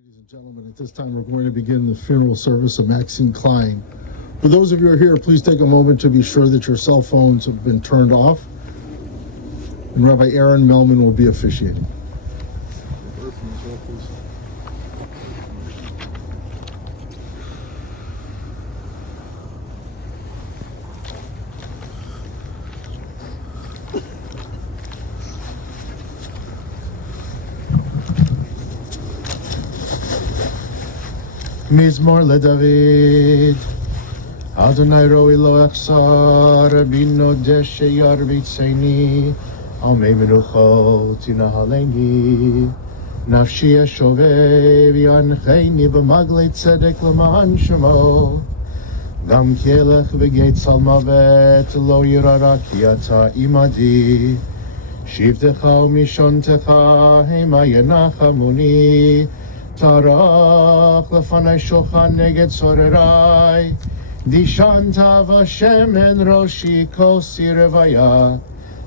Ladies and gentlemen, at this time we're going to begin the funeral service of Maxine Klein. For those of you who are here, please take a moment to be sure that your cell phones have been turned off. And Rabbi Aaron Melman will be officiating. Mizmor LeDavid Adonai roi lo achsar Bino deshe yarbitzeni Almei menucho tinahaleni Nafshi yashovev yancheini B'maglei tzedek l'ma'an shemo Gam kelech v'geit salmavet Lo yirara ki ata imadi Shivtecha u'mishontecha Hema yenachamuni Tarach lefanai shochan neged sorerai Dishanta v'shemen roshi kol sirevaya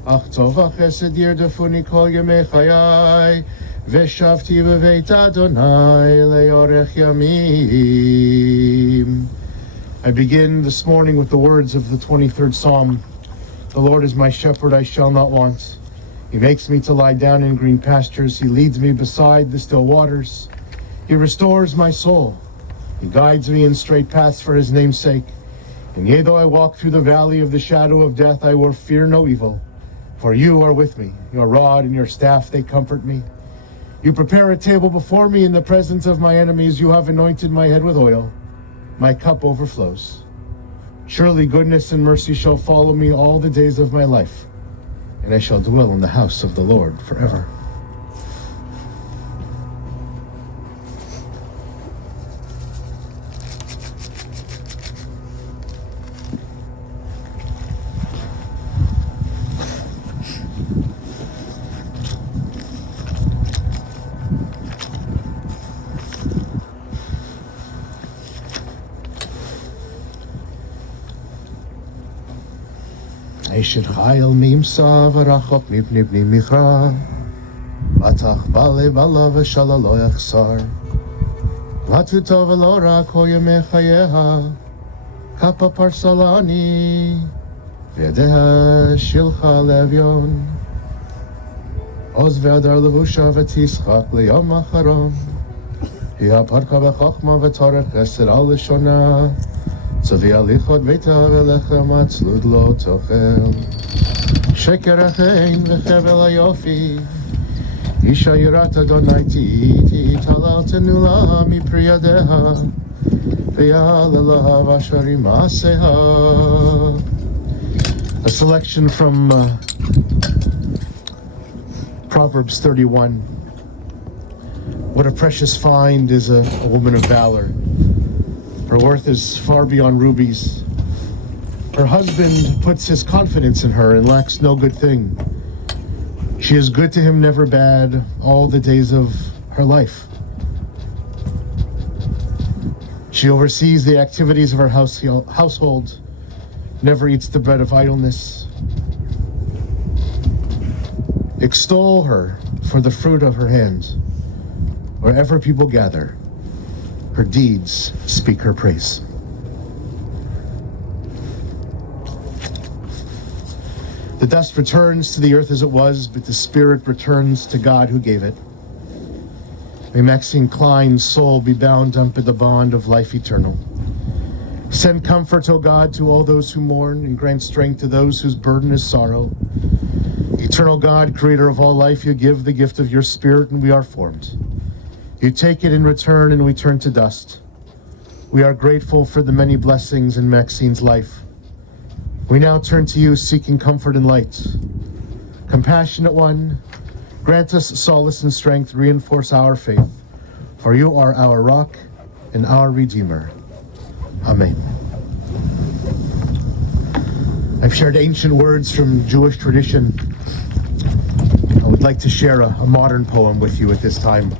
Ach tov v'chesed yirdefuni kol yemei chayai V'shavti b'veit Adonai le'orech yamim. I begin this morning with the words of the 23rd Psalm. The Lord is my shepherd, I shall not want. He makes me to lie down in green pastures. He leads me beside the still waters. He restores my soul. He guides me in straight paths for his name's sake. And yea, though I walk through the valley of the shadow of death, I will fear no evil. For you are with me. Your rod and your staff, they comfort me. You prepare a table before me in the presence of my enemies. You have anointed my head with oil. My cup overflows. Surely goodness and mercy shall follow me all the days of my life, and I shall dwell in the house of the Lord forever. Eshet chayil mimsa v'rachok mipnei bnei michra Batach bale bala v'shala lo yachsar V'atuto v'lo rak ho yemei chayeha Kappa parsalani V'yedeha shilcha levyon Oz ve'adar levusha v'tischak leyom acharon Hi ha'parka v'chachma v'torech chesed al leshona צבי הליכות ביתה ולחם עצלות לא תאכל שקר החן וחבל היופי אישה יראת אדוני תהי תהללתנו לה מפרי ידיה ויהללה ואשר מעשיה. A selection from Proverbs 31. What a precious find is a woman of valor. Her worth is far beyond rubies. Her husband puts his confidence in her and lacks no good thing. She is good to him, never bad, all the days of her life. She oversees the activities of her household, never eats the bread of idleness. Extol her for the fruit of her hands. Wherever people gather, her deeds speak her praise. The dust returns to the earth as it was, but the spirit returns to God who gave it. May Maxine Klein's soul be bound up in the bond of life eternal. Send comfort, O God, to all those who mourn, and grant strength to those whose burden is sorrow. Eternal God, creator of all life, you give the gift of your spirit, and we are formed. You take it in return, and we turn to dust. We are grateful for the many blessings in Maxine's life. We now turn to you, seeking comfort and light. Compassionate one, grant us solace and strength, reinforce our faith, for you are our rock and our Redeemer. Amen. I've shared ancient words from Jewish tradition. I would like to share a modern poem with you at this time.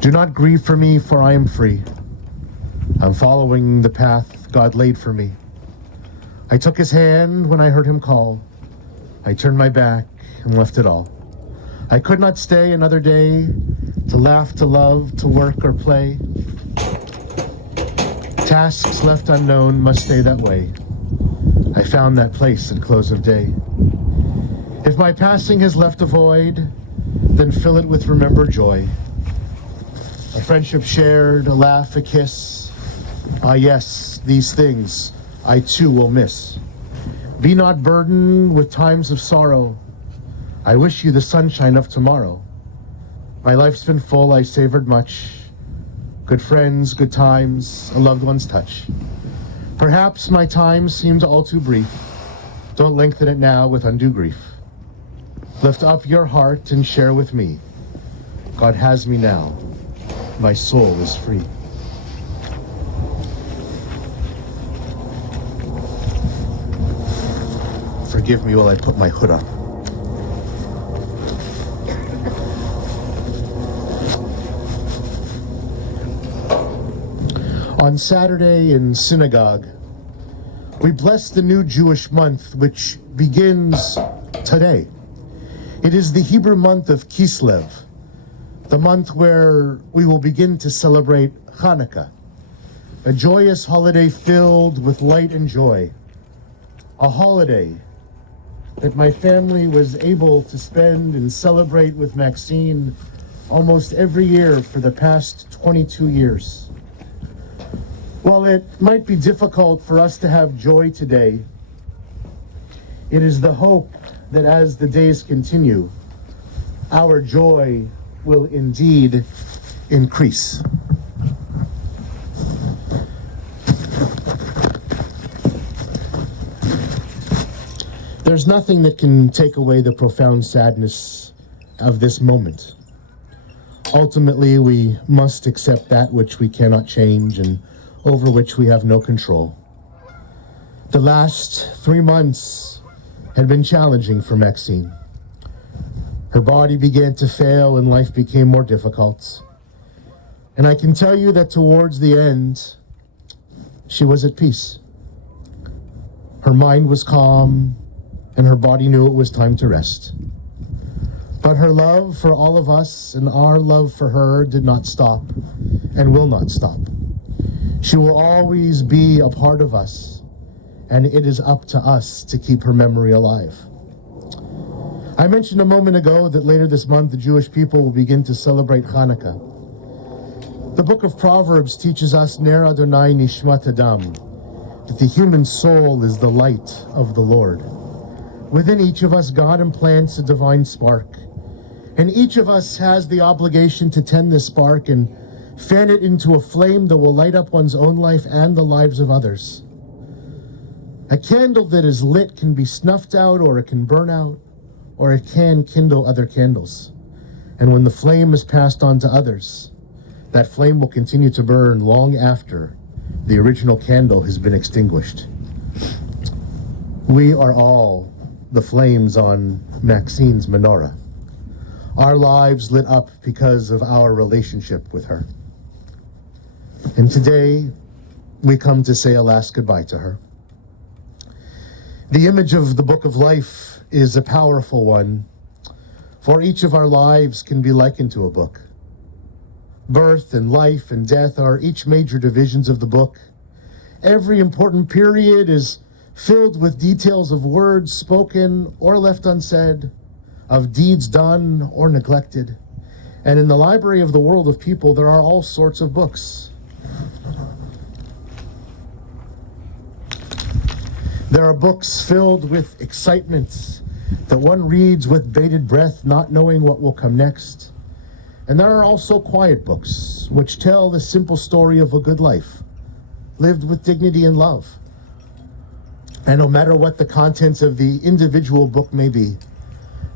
Do not grieve for me, for I am free. I'm following the path God laid for me. I took his hand when I heard him call. I turned my back and left it all. I could not stay another day to laugh, to love, to work or play. Tasks left unknown must stay that way. I found that place at close of day. If my passing has left a void, then fill it with remembered joy. A friendship shared, a laugh, a kiss. Ah yes, these things I too will miss. Be not burdened with times of sorrow. I wish you the sunshine of tomorrow. My life's been full, I savored much. Good friends, good times, a loved one's touch. Perhaps my time seemed all too brief. Don't lengthen it now with undue grief. Lift up your heart and share with me. God has me now. My soul is free. Forgive me while I put my hood up. On Saturday in synagogue, we bless the new Jewish month, which begins today. It is the Hebrew month of Kislev, the month where we will begin to celebrate Hanukkah, a joyous holiday filled with light and joy, a holiday that my family was able to spend and celebrate with Maxine almost every year for the past 22 years. While it might be difficult for us to have joy today, it is the hope that as the days continue, our joy will indeed increase. There's nothing that can take away the profound sadness of this moment. Ultimately, we must accept that which we cannot change and over which we have no control. The last 3 months had been challenging for Maxine. Her body began to fail and life became more difficult. And I can tell you that towards the end, she was at peace. Her mind was calm and her body knew it was time to rest. But her love for all of us and our love for her did not stop and will not stop. She will always be a part of us, and it is up to us to keep her memory alive. I mentioned a moment ago that later this month the Jewish people will begin to celebrate Hanukkah. The book of Proverbs teaches us Ner Adonai Nishmat Adam, that the human soul is the light of the Lord. Within each of us, God implants a divine spark, and each of us has the obligation to tend this spark and fan it into a flame that will light up one's own life and the lives of others. A candle that is lit can be snuffed out, or it can burn out, or it can kindle other candles. And when the flame is passed on to others, that flame will continue to burn long after the original candle has been extinguished. We are all the flames on Maxine's menorah. Our lives lit up because of our relationship with her. And today, we come to say a last goodbye to her. The image of the Book of Life is a powerful one, for each of our lives can be likened to a book. Birth and life and death are each major divisions of the book. Every important period is filled with details of words spoken or left unsaid, of deeds done or neglected. And in the library of the world of people, there are all sorts of books. There are books filled with excitement that one reads with bated breath, not knowing what will come next. And there are also quiet books which tell the simple story of a good life, lived with dignity and love. And no matter what the contents of the individual book may be,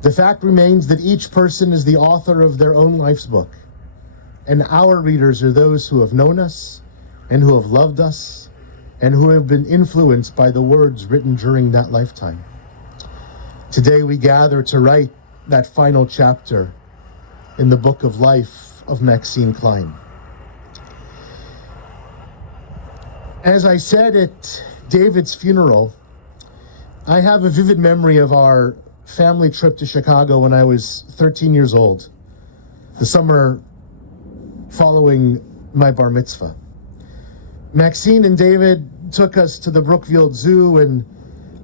the fact remains that each person is the author of their own life's book. And our readers are those who have known us and who have loved us and who have been influenced by the words written during that lifetime. Today we gather to write that final chapter in the book of life of Maxine Klein. As I said at David's funeral, I have a vivid memory of our family trip to Chicago when I was 13 years old, the summer following my bar mitzvah. Maxine and David took us to the Brookfield Zoo and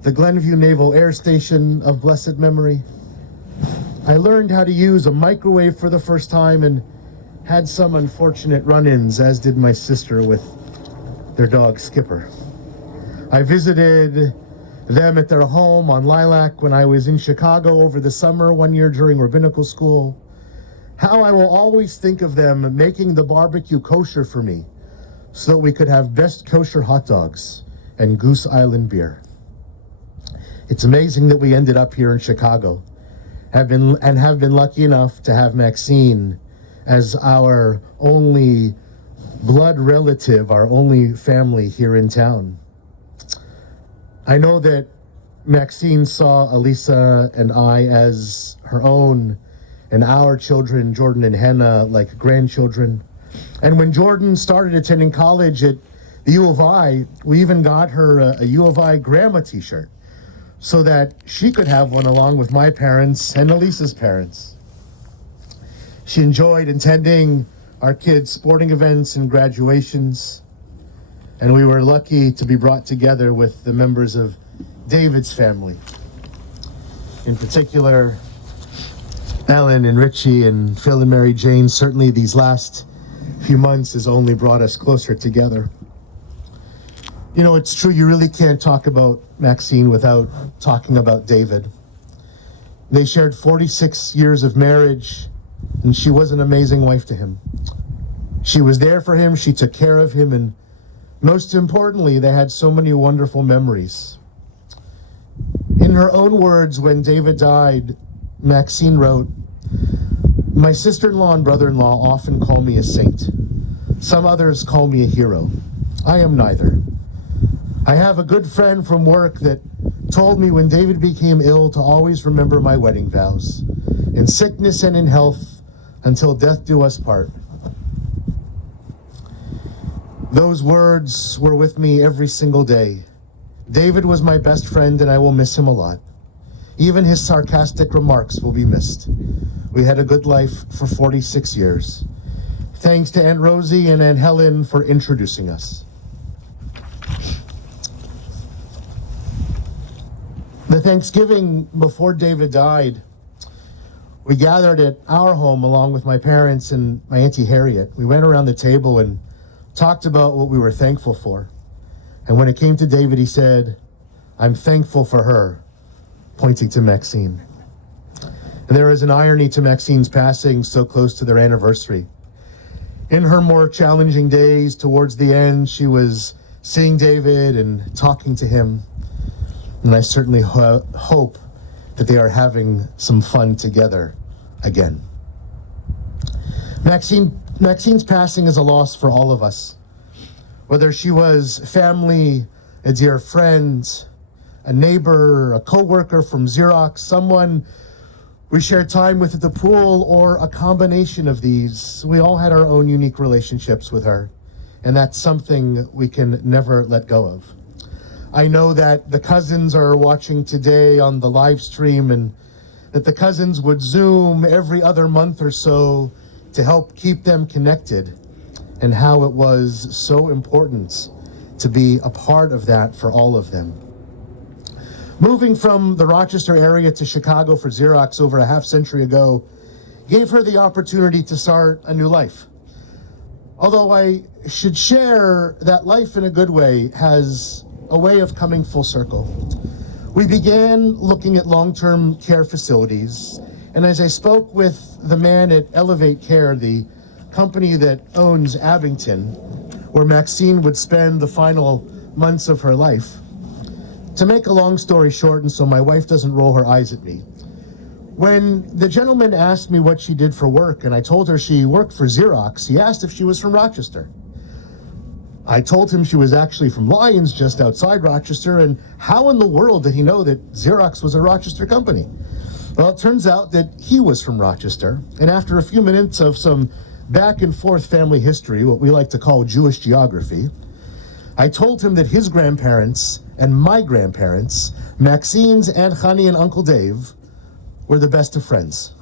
the Glenview Naval Air Station of blessed memory. I learned how to use a microwave for the first time and had some unfortunate run-ins, as did my sister with their dog Skipper. I visited them at their home on Lilac when I was in Chicago over the summer one year during rabbinical school. How I will always think of them making the barbecue kosher for me so that we could have best kosher hot dogs and Goose Island beer. It's amazing that we ended up here in Chicago, have been lucky enough to have Maxine as our only blood relative, our only family here in town. I know that Maxine saw Elisa and I as her own and our children, Jordan and Hannah, like grandchildren. And when Jordan started attending college at the U of I, we even got her a U of I grandma t-shirt so that she could have one along with my parents and Elisa's parents. She enjoyed attending our kids' sporting events and graduations, and we were lucky to be brought together with the members of David's family. In particular, Ellen and Richie and Phil and Mary Jane. Certainly these last few months has only brought us closer together. You know, it's true, you really can't talk about Maxine without talking about David. They shared 46 years of marriage, and she was an amazing wife to him. She was there for him, she took care of him, and most importantly, they had so many wonderful memories. In her own words, when David died, Maxine wrote, "My sister-in-law and brother-in-law often call me a saint. Some others call me a hero. I am neither. I have a good friend from work that told me when David became ill to always remember my wedding vows, in sickness and in health, until death do us part." Those words were with me every single day. David was my best friend, and I will miss him a lot. Even his sarcastic remarks will be missed. We had a good life for 46 years. Thanks to Aunt Rosie and Aunt Helen for introducing us. The Thanksgiving before David died, we gathered at our home along with my parents and my Auntie Harriet. We went around the table and talked about what we were thankful for. And when it came to David, he said, "I'm thankful for her," pointing to Maxine. And there is an irony to Maxine's passing so close to their anniversary. In her more challenging days, towards the end, she was seeing David and talking to him. And I certainly hope that they are having some fun together again. Maxine's passing is a loss for all of us. Whether she was family, a dear friend, a neighbor, a co-worker from Xerox, someone we shared time with at the pool, or a combination of these, we all had our own unique relationships with her. And that's something we can never let go of. I know that the cousins are watching today on the live stream, and that the cousins would Zoom every other month or so to help keep them connected, and how it was so important to be a part of that for all of them. Moving from the Rochester area to Chicago for Xerox over a half century ago gave her the opportunity to start a new life. Although I should share that life in a good way has a way of coming full circle. We began looking at long-term care facilities, and as I spoke with the man at Elevate Care, the company that owns Abington, where Maxine would spend the final months of her life. To make a long story short, and so my wife doesn't roll her eyes at me, when the gentleman asked me what she did for work, and I told her she worked for Xerox, he asked if she was from Rochester. I told him she was actually from Lyons, just outside Rochester, and how in the world did he know that Xerox was a Rochester company? Well, it turns out that he was from Rochester, and after a few minutes of some back and forth family history, what we like to call Jewish geography, I told him that his grandparents and my grandparents, Maxine's Aunt Honey and Uncle Dave, were the best of friends.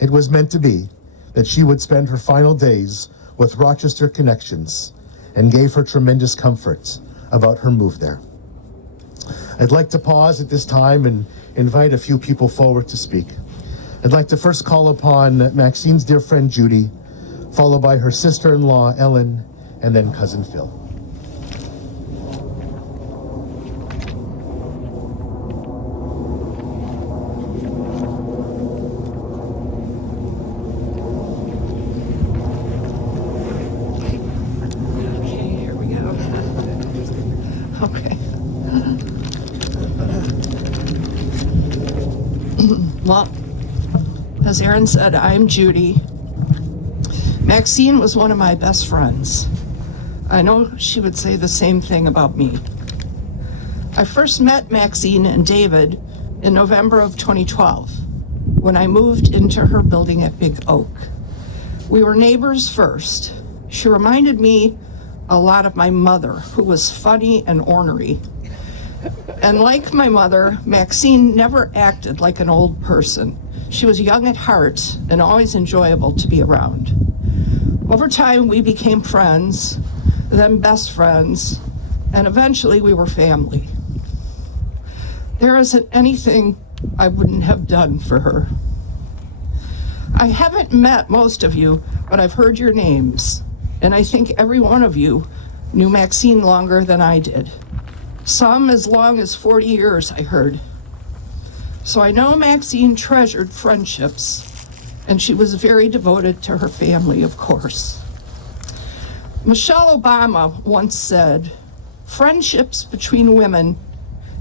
It was meant to be that she would spend her final days with Rochester connections and gave her tremendous comfort about her move there. I'd like to pause at this time and invite a few people forward to speak. I'd like to first call upon Maxine's dear friend Judy, followed by her sister-in-law Ellen, and then cousin Phil. Well, as Erin said, I'm Judy. Maxine was one of my best friends. I know she would say the same thing about me. I first met Maxine and David in November of 2012 when I moved into her building at Big Oak. We were neighbors first. She reminded me a lot of my mother, who was funny and ornery. And like my mother, Maxine never acted like an old person. She was young at heart and always enjoyable to be around. Over time, we became friends, then best friends, and eventually we were family. There isn't anything I wouldn't have done for her. I haven't met most of you, but I've heard your names, and I think every one of you knew Maxine longer than I did. Some as long as 40 years, I heard. So I know Maxine treasured friendships, and she was very devoted to her family, of course. Michelle Obama once said, "Friendships between women,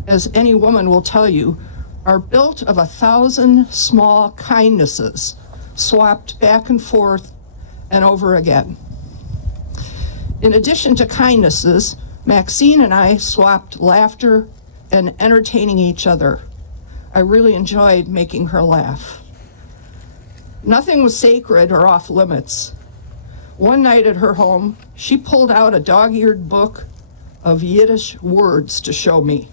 as any woman will tell you, are built of 1,000 small kindnesses, swapped back and forth and over again." In addition to kindnesses, Maxine and I swapped laughter and entertaining each other. I really enjoyed making her laugh. Nothing was sacred or off limits. One night at her home, she pulled out a dog-eared book of Yiddish words to show me.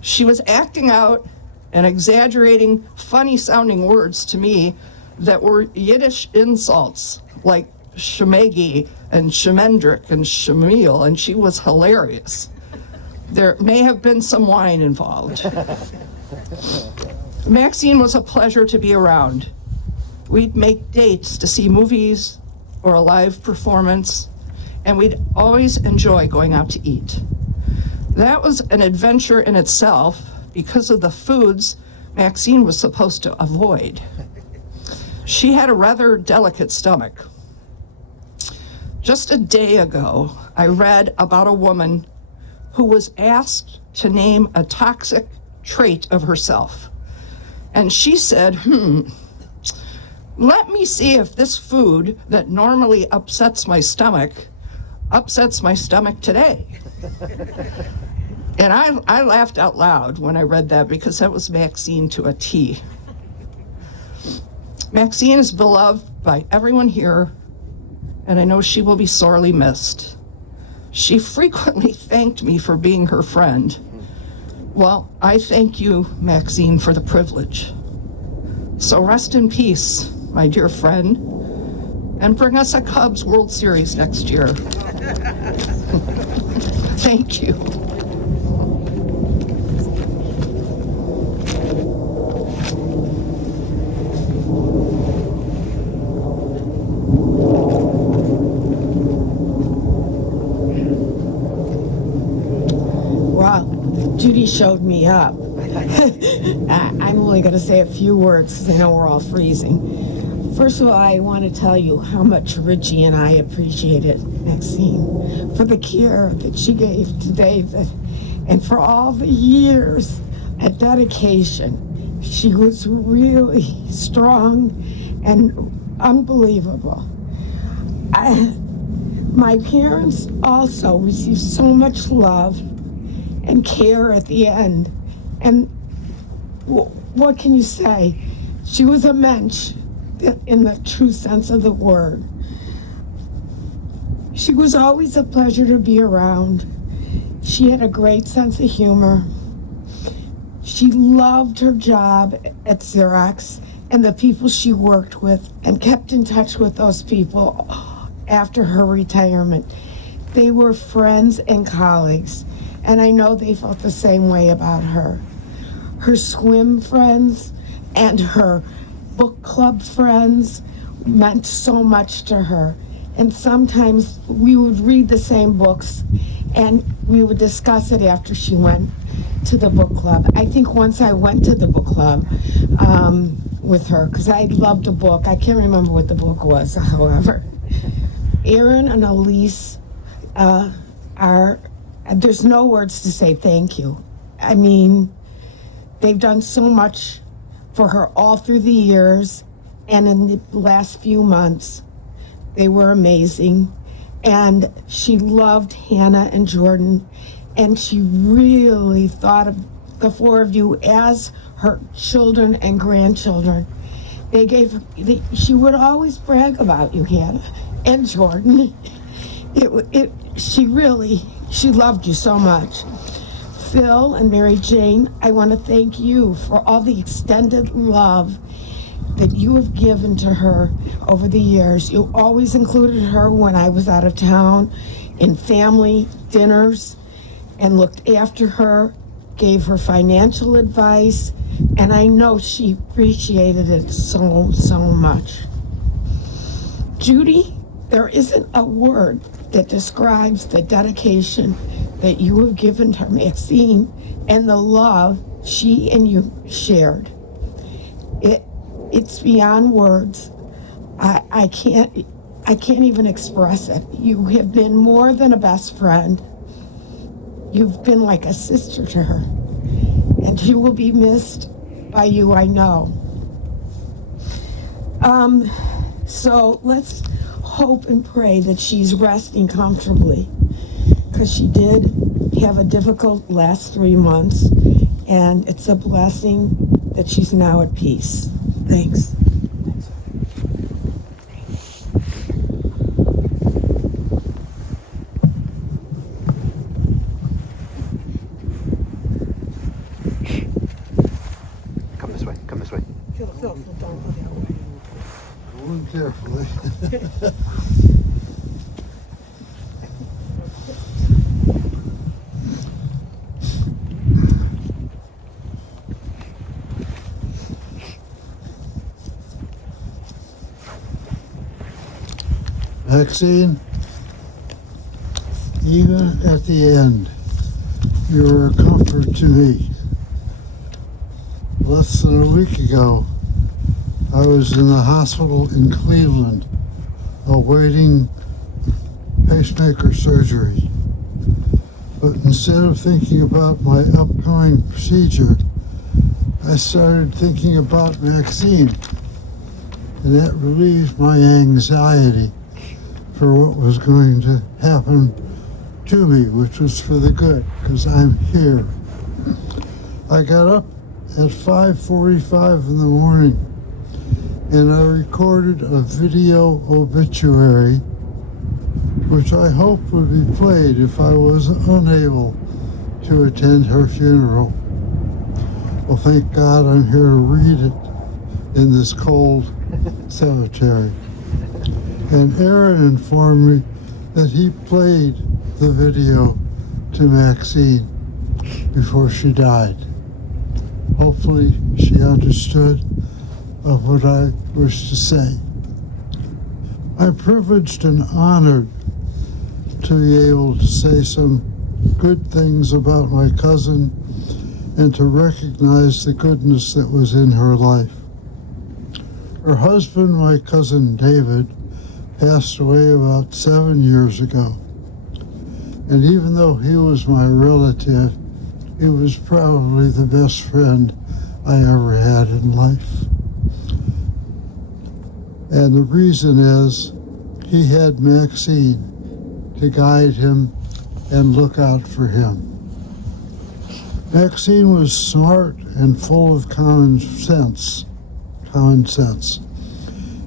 She was acting out and exaggerating funny-sounding words to me that were Yiddish insults, like shemegi and shemendrik and shemil, and she was hilarious. There may have been some wine involved. Maxine was a pleasure to be around. We'd make dates to see movies or a live performance, and we'd always enjoy going out to eat. That was an adventure in itself because of the foods Maxine was supposed to avoid. She had a rather delicate stomach. Just a day ago, I read about a woman who was asked to name a toxic trait of herself. And she said, let me see if this food that normally upsets my stomach today. And I laughed out loud when I read that because that was Maxine to a T. Maxine is beloved by everyone here, and I know she will be sorely missed. She frequently thanked me for being her friend. Well, I thank you, Maxine, for the privilege. So rest in peace, my dear friend, and bring us a Cubs World Series next year. Thank you. Judy showed me up. I'm only going to say a few words because I know we're all freezing. First of all, I want to tell you how much Richie and I appreciated Maxine for the care that she gave to David and for all the years of dedication. She was really strong and unbelievable. My parents also received so much love and care at the end. And what can you say? She was a mensch in the true sense of the word. She was always a pleasure to be around. She had a great sense of humor. She loved her job at Xerox and the people she worked with, and kept in touch with those people after her retirement. They were friends and colleagues, and I know they felt the same way about her. Her swim friends and her book club friends meant so much to her. And sometimes we would read the same books and we would discuss it after she went to the book club. I think once I went to the book club with her because I loved a book. I can't remember what the book was, however. Aaron and Elise there's no words to say thank you. I mean, they've done so much for her all through the years, and in the last few months, they were amazing. And she loved Hannah and Jordan, and she really thought of the four of you as her children and grandchildren. She would always brag about you, Hannah and Jordan. She loved you so much. Phil and Mary Jane, I want to thank you for all the extended love that you have given to her over the years. You always included her when I was out of town in family dinners and looked after her, gave her financial advice, and I know she appreciated it so, so much. Judy, there isn't a word that describes the dedication that you have given to Maxine and the love she and you shared. It's beyond words. I can't even express it. You have been more than a best friend. You've been like a sister to her, and she will be missed by you, I know. So let's hope and pray that she's resting comfortably, because she did have a difficult last 3 months, and it's a blessing that she's now at peace. Thanks. Come this way, come this way. Phil, don't go that way. Going carefully. Maxine, even at the end, you were a comfort to me. Less than a week ago, I was in the hospital in Cleveland awaiting pacemaker surgery. But instead of thinking about my upcoming procedure, I started thinking about Maxine, and that relieved my anxiety for what was going to happen to me, which was for the good, because I'm here. I got up at 5:45 in the morning and I recorded a video obituary, which I hoped would be played if I was unable to attend her funeral. Well, thank God I'm here to read it in this cold cemetery. And Aaron informed me that he played the video to Maxine before she died. Hopefully she understood of what I wish to say. I'm privileged and honored to be able to say some good things about my cousin and to recognize the goodness that was in her life. Her husband, my cousin David, passed away about 7 years ago. And even though he was my relative, he was probably the best friend I ever had in life. And the reason is he had Maxine to guide him and look out for him. Maxine was smart and full of common sense.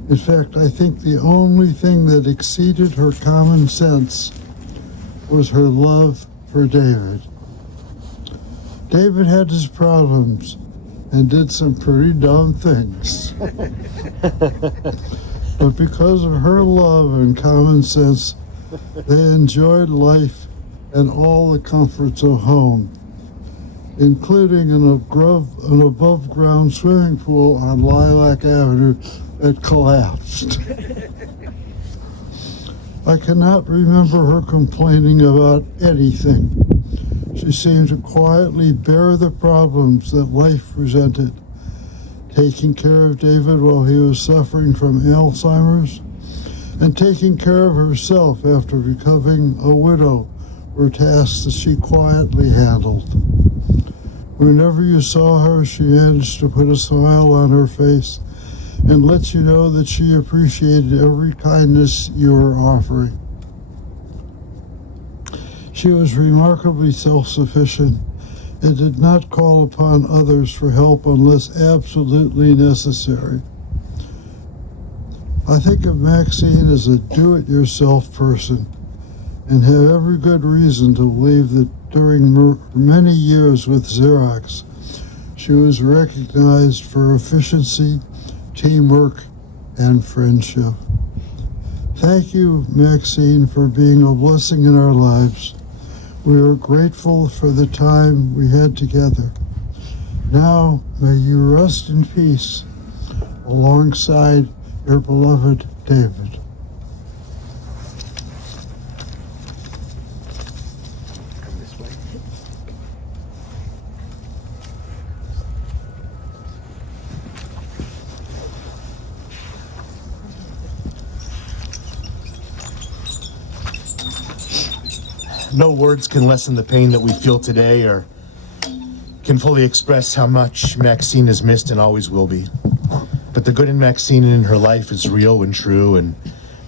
In fact, I think the only thing that exceeded her common sense was her love for David. David had his problems and did some pretty dumb things. But because of her love and common sense, they enjoyed life and all the comforts of home, including an above-ground swimming pool on Lilac Avenue that collapsed. I cannot remember her complaining about anything. She seemed to quietly bear the problems that life presented, taking care of David while he was suffering from Alzheimer's, and taking care of herself after becoming a widow were tasks that she quietly handled. Whenever you saw her, she managed to put a smile on her face and let you know that she appreciated every kindness you were offering. She was remarkably self-sufficient and did not call upon others for help unless absolutely necessary. I think of Maxine as a do-it-yourself person and have every good reason to believe that during many years with Xerox, she was recognized for efficiency, teamwork, and friendship. Thank you, Maxine, for being a blessing in our lives. We are grateful for the time we had together. Now, may you rest in peace alongside your beloved David. Come this way. No words can lessen the pain that we feel today or can fully express how much Maxine is missed and always will be. But the good in Maxine and in her life is real and true, and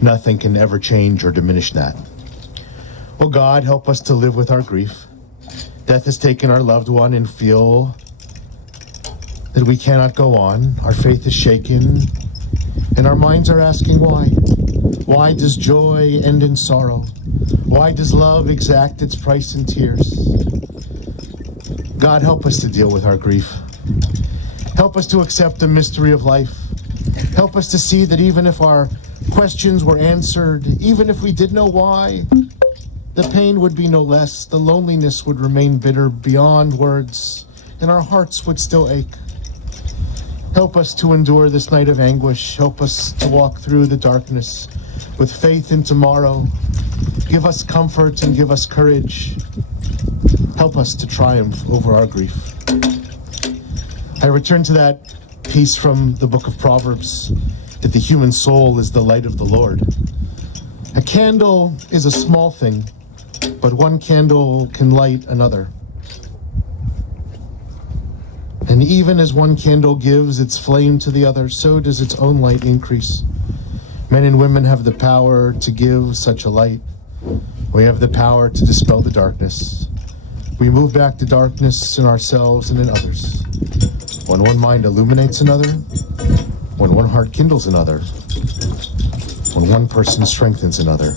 nothing can ever change or diminish that. Oh God, help us to live with our grief. Death has taken our loved one and feel that we cannot go on. Our faith is shaken, and our minds are asking why. Why does joy end in sorrow? Why does love exact its price in tears? God, help us to deal with our grief. Help us to accept the mystery of life. Help us to see that even if our questions were answered, even if we did know why, the pain would be no less, the loneliness would remain bitter beyond words, and our hearts would still ache. Help us to endure this night of anguish. Help us to walk through the darkness with faith in tomorrow. Give us comfort and give us courage. Help us to triumph over our grief. I return to that piece from the book of Proverbs, that the human soul is the light of the Lord. A candle is a small thing, but one candle can light another. And even as one candle gives its flame to the other, so does its own light increase. Men and women have the power to give such a light. We have the power to dispel the darkness. We move back the darkness in ourselves and in others. When one mind illuminates another, when one heart kindles another, when one person strengthens another.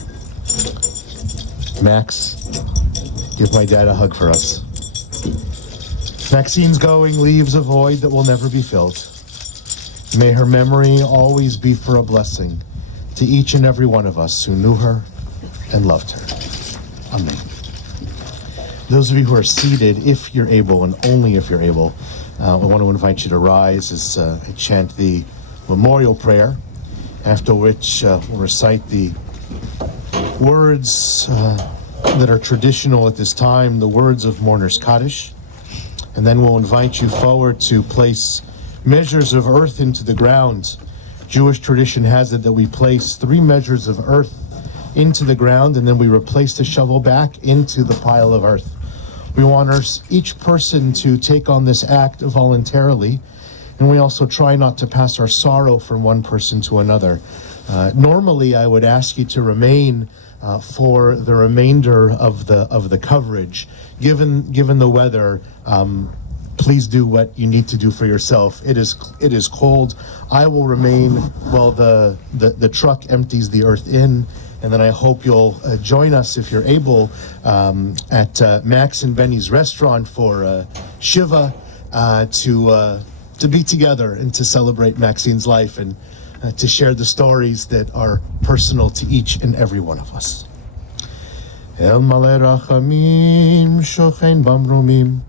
Max, give my dad a hug for us. Maxine's going leaves a void that will never be filled. May her memory always be for a blessing to each and every one of us who knew her and loved her. Amen. Those of you who are seated, if you're able, and only if you're able, I want to invite you to rise as I chant the memorial prayer, after which we'll recite the words that are traditional at this time, the words of Mourner's Kaddish, and then we'll invite you forward to place measures of earth into the ground. Jewish tradition has it that we place 3 measures of earth into the ground, and then we replace the shovel back into the pile of earth. We want each person to take on this act voluntarily, and we also try not to pass our sorrow from one person to another. Normally, I would ask you to remain for the remainder of the coverage. Given the weather, please do what you need to do for yourself. It is cold. I will remain while the truck empties the earth in, And then I hope you'll join us, if you're able, at Max and Benny's restaurant for Shiva, to be together and to celebrate Maxine's life and to share the stories that are personal to each and every one of us. El male rachamim shochen bamrumim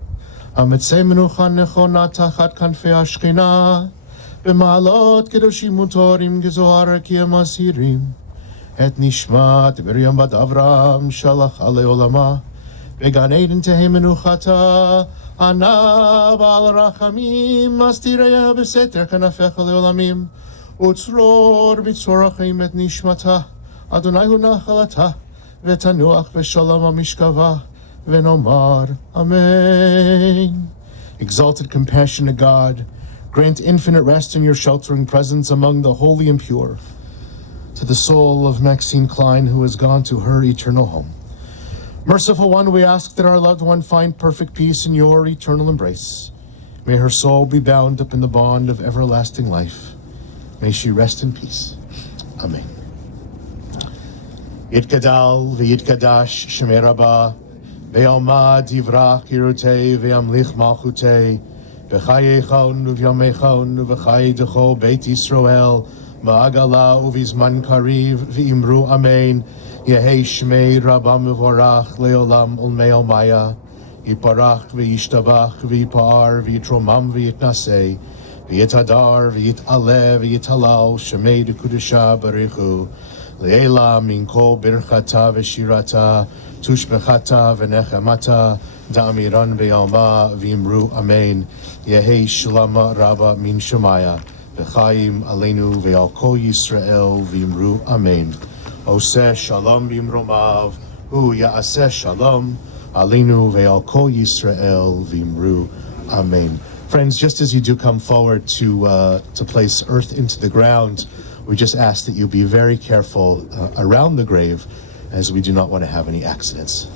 ametzei menucha nechona tachat kanfei ashchina b'ma'alot kedoshim utorim gezohar kiyam asirim et nishmat Miriam bat Avram shalach le'olama began Eden tehei menuchata ana ba'al rachamim astireya b'seter kanafecha le'olamim utzror b'tzorachim et nishmata Adonai hu nachalata v'tanuach v'shalom amishkava v'nomar amen. Exalted, compassionate God, grant infinite rest in your sheltering presence among the holy and pure. To the soul of Maxine Klein, who has gone to her eternal home. Merciful One, we ask that our loved one find perfect peace in your eternal embrace. May her soul be bound up in the bond of everlasting life. May she rest in peace. Amen. Yitgadal v'yitgadash shemei rabba ve'almad yivrach yirutei ve'amlich malchutei v'chayechon u'vyamechon u'v'chayedecho beit Yisrael ma'agala u'vizman kariv v'imru amen yehei shmei rabba mevorach le'olam ulmei olmaya yiparach v'yishtabach v'yipar v'yitromam v'yitnasei v'yitadar v'yit'aleh v'yithalal shemei dekudusha barichu Le'ela min kol birchata v'shirata tushbechata v'nechemata da'amiran v'yalma v'imru amen Yehei shlama rabba min shemaya v'chaim aleinu v'al kol Yisrael v'imru amen Oseh shalom b'imromav hu ya'aseh shalom aleinu v'al kol Yisrael v'imru amen. Friends, just as you do come forward to place earth into the ground, we just ask that you be very careful around the grave, as we do not want to have any accidents.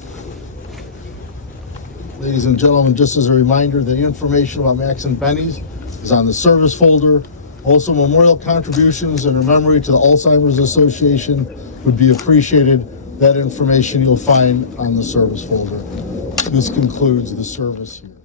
Ladies and gentlemen, just as a reminder, the information about Max and Benny's is on the service folder. Also, memorial contributions in memory to the Alzheimer's Association would be appreciated. That information you'll find on the service folder. This concludes the service here.